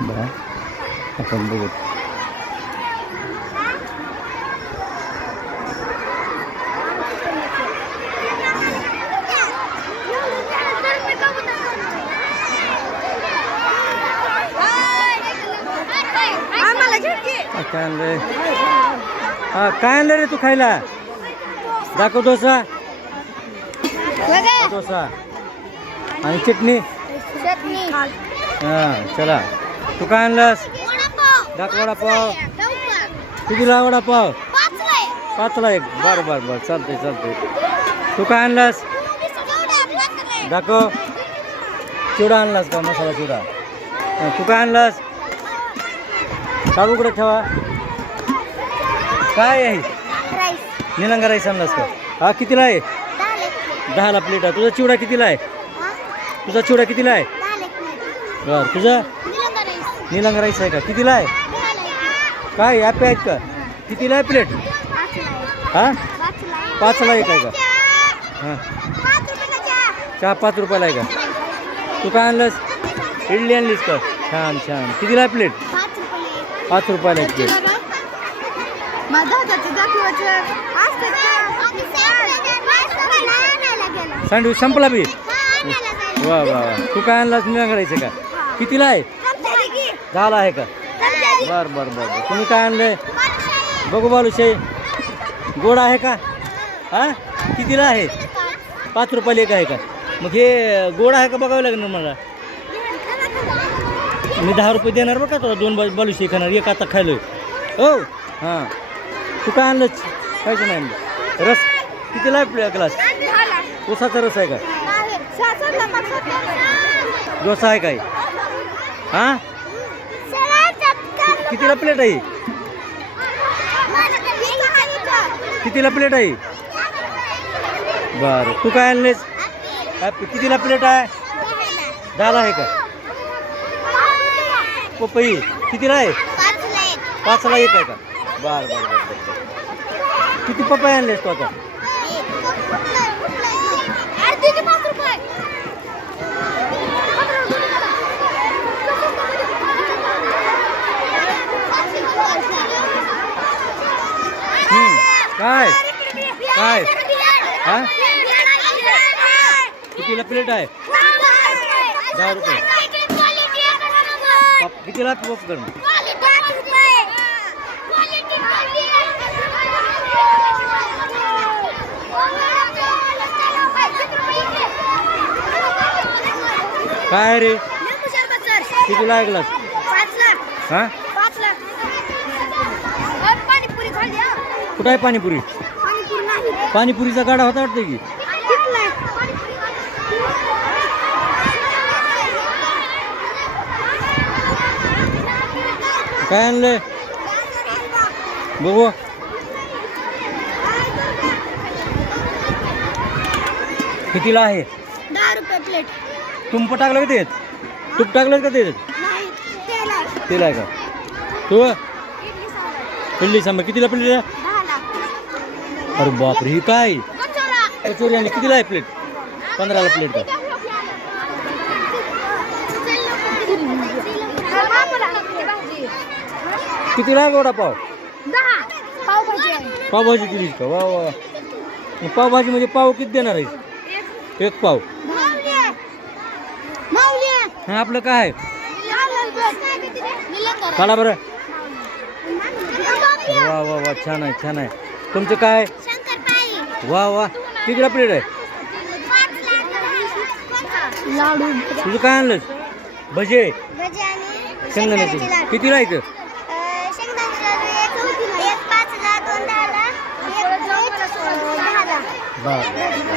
बघा आपण बघू. काय आणलंय? हा काय आणलं रे तू खायला? दाखव डोसा. डोसा आणि चटणी. हा चला. तू काय आणलंस? दाखव वडापाव. कितीला वडापाव? 5ला एक. बरं बरं बरं चालतंय चालतंय. तू काय आणलास? दाखव. चिवडा आणलास का? मसाला चिवडा. तू काय आणलास? काढू उघडं ठेवा. काय आहे? निलंगा राईस आणलास का? हा कितीला आहे? 10ला प्लेट आहे. तुझा चिवडा कितीला आहे? तुझा चिवडा कितीला आहे? बरं तुझा निलंगा राईस आहे का? कितीला आहे? काय ॲपे आहेत का? कितीला आहे प्लेट? हा 5ला एक आहे का? हां चहा 5 रुपयाला आहे का? तू काय आणलंस? इडली आणलीस का? छान छान. कितीला आहे प्लेट? 5 रुपयाला एक प्लेट. सँडविच संपला बी. वा वा वा. तू काय आणलास? निलंगा राईस आहे का? कितीला आहे? 10ला आहे का? बरं बरं बरं. तुम्ही काय आणलंय? बघू बालूशाही. गोड आहे का? हां कितीला आहे? 5 रुपयाला एक आहे का? मग हे गोड आहे का बघावं लागेल मला. मी 10 रुपये देणार बरं का तुला. 2 बालूशाही खाणार. एक आता खायलोय. हो हां. तू काय आणलं? खायचं नाही आणलं. रस कितीला आहे ग्लास? उसाचा रस आहे का? डोसा आहे काय? हां कितीला प्लेट आहे? कितीला प्लेट आहे? बरं तू काय आणलेस? कितीला प्लेट आहे? 10ला आहे का? पपई कितीला आहे? 5ला एक आहे का? बरं बरं बरं बरं. किती पपई आणलेस तू आता? काय काय हा कितीला प्लेट आहे? 10 रुपये. कितीला पॉपकॉर्न? काय रे? कितीला आहे ग्लास? 5ला. हां 5ला. पाणीपुरी खाली. कुठं आहे पाणीपुरी? पाणीपुरीचा गाडा होता वाटतं की. काय आणलंय बघू. कितीला आहे? 10 रुपये प्लेट. तुंप टाकलं का ते? तूप टाकलं का ते? तेल आहे का? तू इडली सांबार कितीला प्लेट आहे? 10ला. अरे बापरे. ही काय कचोरी आणि कितीला आहे प्लेट? 15ला प्लेट का? कितीला आहे वडापाव? 10. पावभाजी. पावभाजी दिलीस का? वा वा. मग पावभाजी म्हणजे पाव किती देणार आहे? एक पाव. हा आपलं काय? काढा बरं. वा वा वा छान आहे छान आहे. तुमचं काय? वा वा. कितीला प्लेट आहे? लाडू. तुझं काय आणलं? भजे शेंगदाण्याचे कितीला आहे? बरं